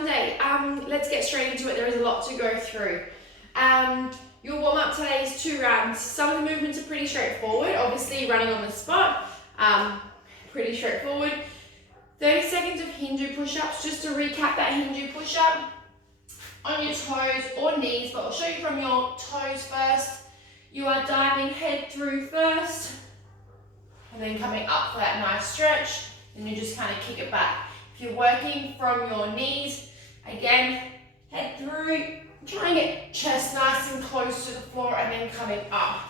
Monday. Let's get straight into it. There is a lot to go through. Your warm-up today is 2 rounds. Some of the movements are pretty straightforward. Obviously, running on the spot, pretty straightforward. 30 seconds of Hindu push-ups. Just to recap that Hindu push-up, on your toes or knees, but I'll show you from your toes first. You are diving head through first, and then coming up for that nice stretch, and you just kind of kick it back. If you're working from your knees, again, head through, try and get chest nice and close to the floor, and then coming up.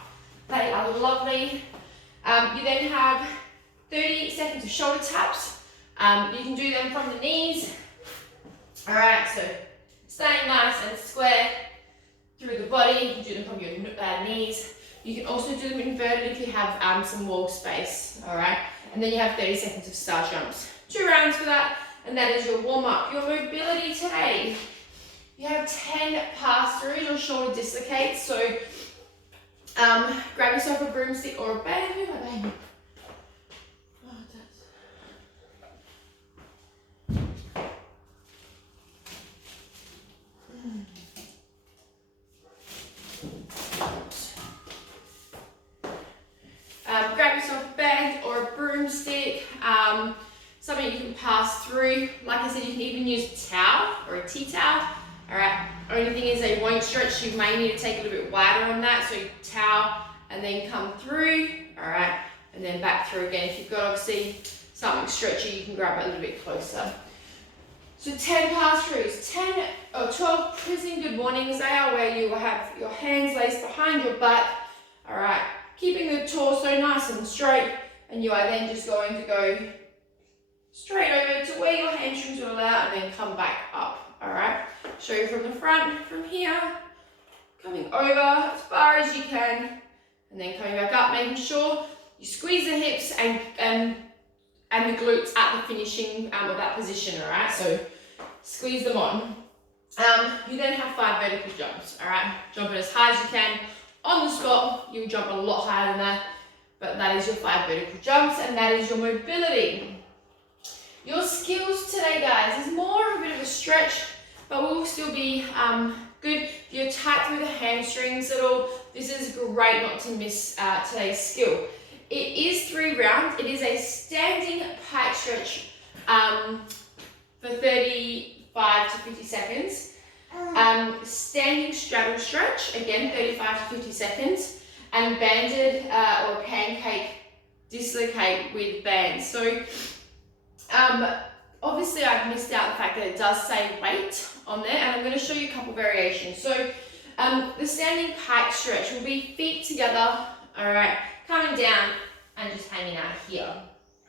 They are lovely. You then have 30 seconds of shoulder taps. You can do them from the knees. All right, so staying nice and square through the body. You can do them from your knees. You can also do them inverted if you have some wall space, all right? And then you have 30 seconds of star jumps. 2 rounds for that, and that is your warm-up. Your mobility today, you have 10 pass-throughs or shoulder dislocates. So grab yourself a broomstick or a band. Who am I banging? Grab yourself a band or a broomstick, something you can pass through. Like I said, you can even use a towel or a tea towel. All right, only thing is they won't stretch. You may need to take a little bit wider on that. So you towel and then come through, all right, and then back through again. If you've got obviously something stretchy, you can grab it a little bit closer. So 10 pass-throughs, 10 or 12 prison good mornings. They are where you will have your hands laced behind your butt, all right, keeping the torso nice and straight, and you are then just going to go straight over to where your hamstrings will allow, and then come back up, all right? Show you from the front, from here, coming over as far as you can, and then coming back up, making sure you squeeze the hips and the glutes at the finishing of that position, all right? So squeeze them on. You then have 5 vertical jumps, all right? Jump it as high as you can. On the spot, you'll jump a lot higher than that, but that is your 5 vertical jumps, and that is your mobility. Your skills today, guys, is more of a bit of a stretch, but will still be good. If you're tight through the hamstrings at all, this is great not to miss today's skill. It is 3 rounds. It is a standing pike stretch for 35 to 50 seconds. Standing straddle stretch, again 35 to 50 seconds, and banded or pancake dislocate with bands. So obviously I've missed out the fact that it does say weight on there, and I'm going to show you a couple variations. So the standing pike stretch will be feet together, all right, coming down and just hanging out here,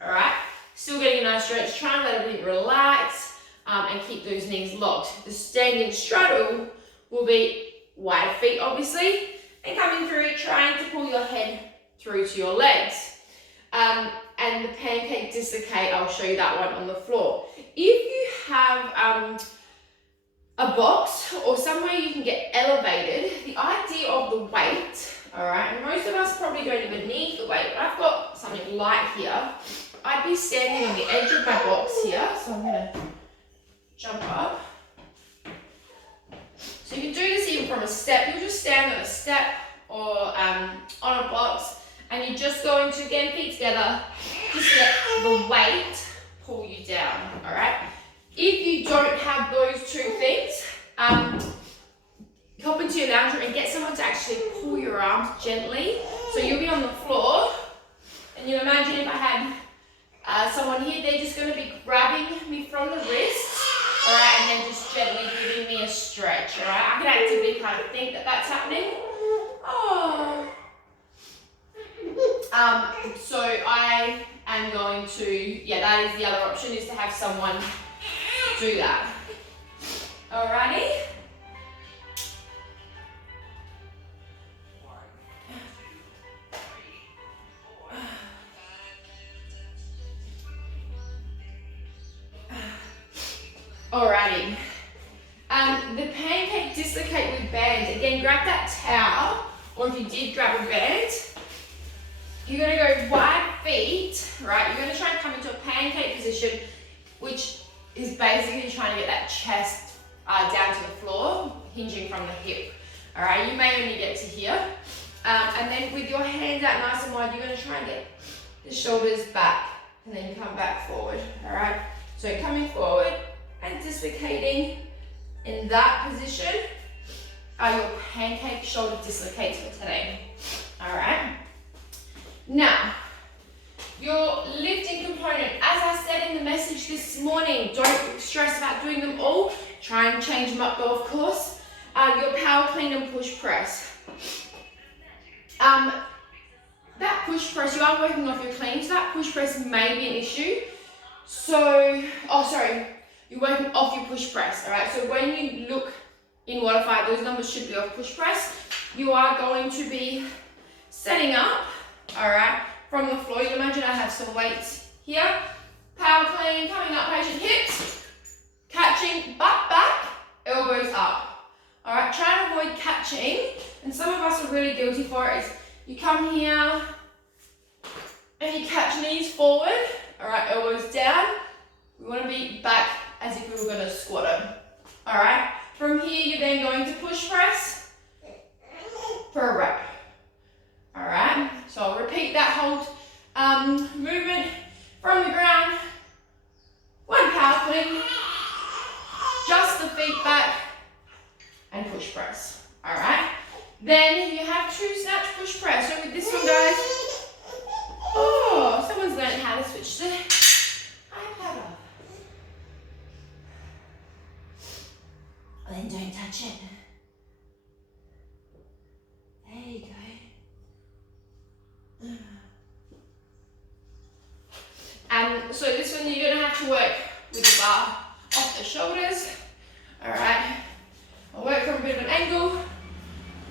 all right, still getting a nice stretch. Try and let everything relax. And keep those knees locked. The standing straddle will be wide feet, obviously, and coming through, trying to pull your head through to your legs. And the pancake dislocate, I'll show you that one on the floor. If you have a box or somewhere you can get elevated, the idea of the weight, all right, and most of us probably don't even need the weight, but I've got something light here. I'd be standing on the edge of my box here, so I'm gonna jump up. So you can do this even from a step. You'll just stand on a step or on a box, and you're just going to, again, feet together, just let the weight pull you down, all right? If you don't have those 2 things, hop into your lounge room and get someone to actually pull your arms gently. So you'll be on the floor, and you imagine if I had someone here, they're just going to be grabbing me from the wrist, all right, and then just gently giving me a stretch, all right? I can actively kind of think that that's happening. Oh. So I am going to, that is the other option, is to have someone do that. Alrighty. Alrighty. The pancake dislocate with band. Again, grab that towel, or if you did grab a band, you're going to go wide feet, right? You're going to try and come into a pancake position, which is basically trying to get that chest down to the floor, hinging from the hip. All right, you may only get to here. And then with your hands out nice and wide, you're going to try and get the shoulders back, and then come back forward. All right, so coming forward and dislocating in that position are your pancake shoulder dislocates for today. All right, now your lifting component, as I said in the message this morning, don't stress about doing them all. Try and change them up though, of course. Your power clean and push press. That push press, you are working off your clean, so that push press may be an issue. So, you're working off your push press, all right? So when you look in WOD, those numbers should be off push press. You are going to be setting up, all right, from the floor. You imagine I have some weights here. Power clean, coming up, patient hips, catching, butt back, elbows up. All right, try and avoid catching, and some of us are really guilty for it, is you come here and you catch knees forward, all right, elbows down. We want to be back as if we were going to squat it. All right, from here you're then going to push press for a rep. All right, so I'll repeat that whole movement from the ground. One power clean, just the feet back, and push press. All right, then you have two snatch push press. So with this one, guys, oh, someone's learned how to switch the iPad off. Then don't touch it. There you go. So this one you're gonna have to work with the bar off the shoulders. All right, I'll work from a bit of an angle.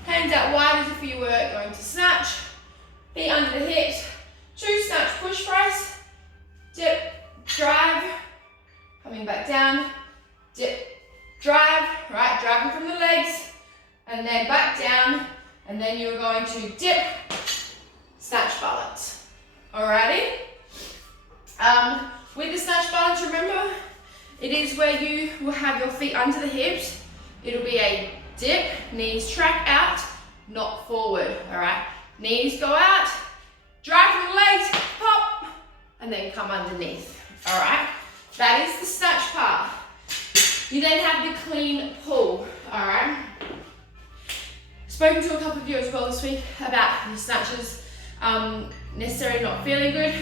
Hands out wide as if you were going to snatch. Feet under the hips. Two snatch push press. Dip, drive. Coming back down. Dip, drive. Right, driving from the legs. And then back down. And then you're going to dip, snatch balance. Alrighty? With the snatch balance, remember, it is where you will have your feet under the hips. It'll be a dip, knees track out, not forward, all right? Knees go out, drive from the legs, pop, and then come underneath, all right? That is the snatch part. You then have the clean pull, all right? Spoken to a couple of you as well this week about the snatches necessarily not feeling good.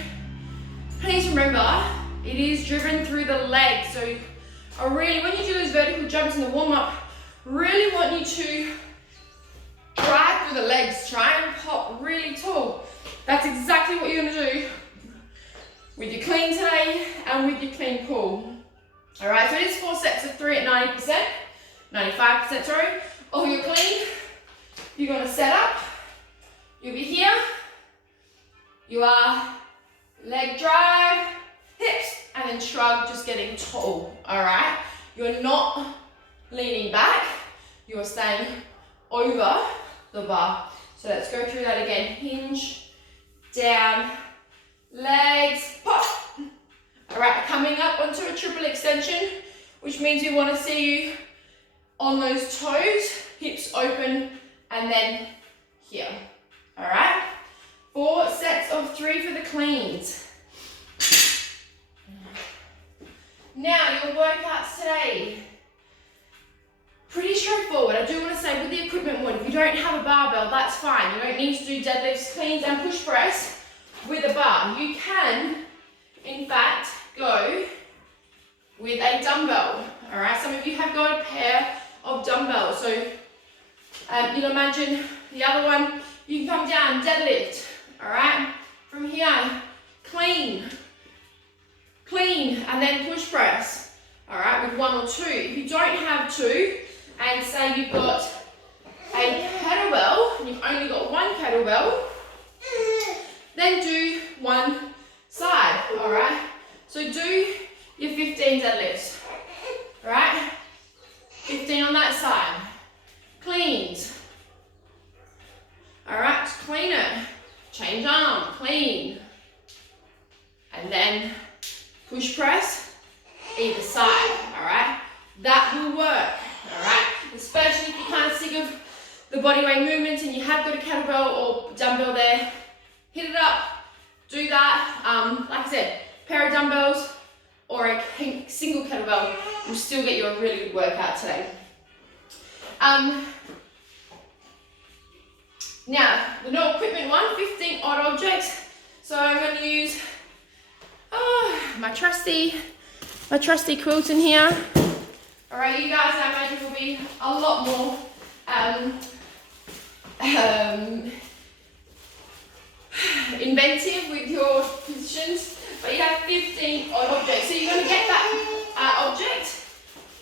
Please remember, it is driven through the legs. So when you do those vertical jumps in the warm-up, really want you to drive through the legs. Try and pop really tall. That's exactly what you're gonna do with your clean today and with your clean pull. All right, so it is 4 sets of 3 at 90%, 95%, sorry, of your clean. You're gonna set up, you'll be here, you are leg drive, hips, and then shrug, just getting tall, all right? You're not leaning back, you're staying over the bar. So let's go through that again. Hinge, down, legs, pop. All right, coming up onto a triple extension, which means we want to see you on those toes, hips open, and then here, all right? 4 sets of 3 for the cleans. Now, your workouts today, pretty straightforward. I do want to say with the equipment WOD, if you don't have a barbell, that's fine. You don't need to do deadlifts, cleans, and push press with a bar. You can, in fact, go with a dumbbell, all right? Some of you have got a pair of dumbbells. So you'll imagine the other one, you can come down, deadlift, all right? From here, clean, and then push press, all right, with 1 or 2. If you don't have 2, and say you've got a kettlebell, and you've only got 1 kettlebell, then do 1 side, all right? So do your 15 deadlifts, all right? 15 on that side. Cleans. All right, clean it. Change arm, clean. And then push press either side, all right? That will work, all right? Especially if you're kind of sick of the body weight movements and you have got a kettlebell or dumbbell there, hit it up, do that. Like I said, pair of dumbbells or a single kettlebell will still get you a really good workout today. Now, the no equipment one, 15 odd objects. So I'm going to use my trusty quilt in here. All right, you guys, I imagine will be a lot more inventive with your positions, but you have 15 odd objects. So you're going to get that object,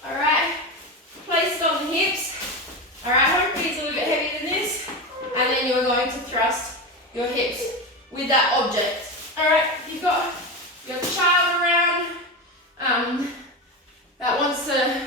all right, place it on the hips, all right, hopefully it's a little bit heavier than this, and then you're going to thrust your hips with that object. All right, you've got your child around that wants to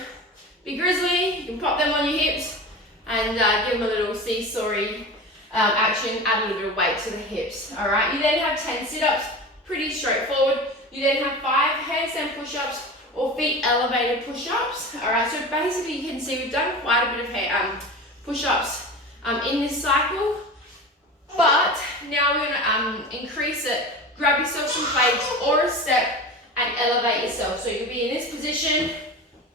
be grizzly, you can pop them on your hips and give them a little seesaw-y action, add a little bit of weight to the hips. All right, you then have 10 sit-ups, pretty straightforward. You then have 5 handstand push-ups or feet elevated push-ups. All right, so basically you can see we've done quite a bit of push-ups in this cycle, but now we're gonna increase it. Grab yourself some plates or a step and elevate yourself. So you'll be in this position,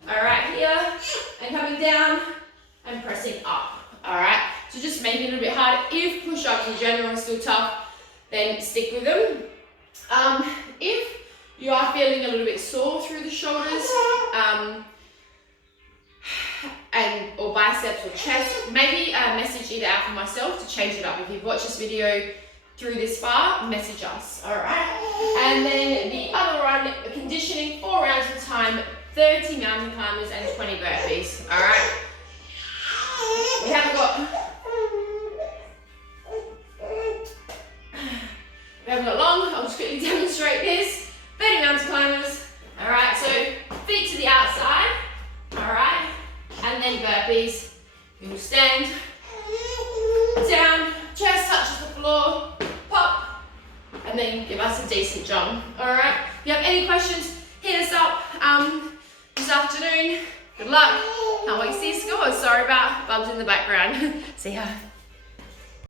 all right, here, and coming down and pressing up, all right? So just make it a little bit harder. If push-ups in general are still tough, then stick with them. If you are feeling a little bit sore through the shoulders, or biceps or chest, maybe message either out for myself to change it up. If you've watched this video through this far, message us, all right? And then the other one, conditioning, 4 rounds at a time, 30 mountain climbers and 20 burpees, all right? We haven't got long. I'll just quickly demonstrate this. 30 mountain climbers, all right? So feet to the outside, all right? And then burpees. You will stand down, chest touches the floor, pop, and then give us a decent jump, all right? If you have any questions, hit us up this afternoon. Good luck. Can't wait to see your scores. Sorry about bugs in the background. See ya.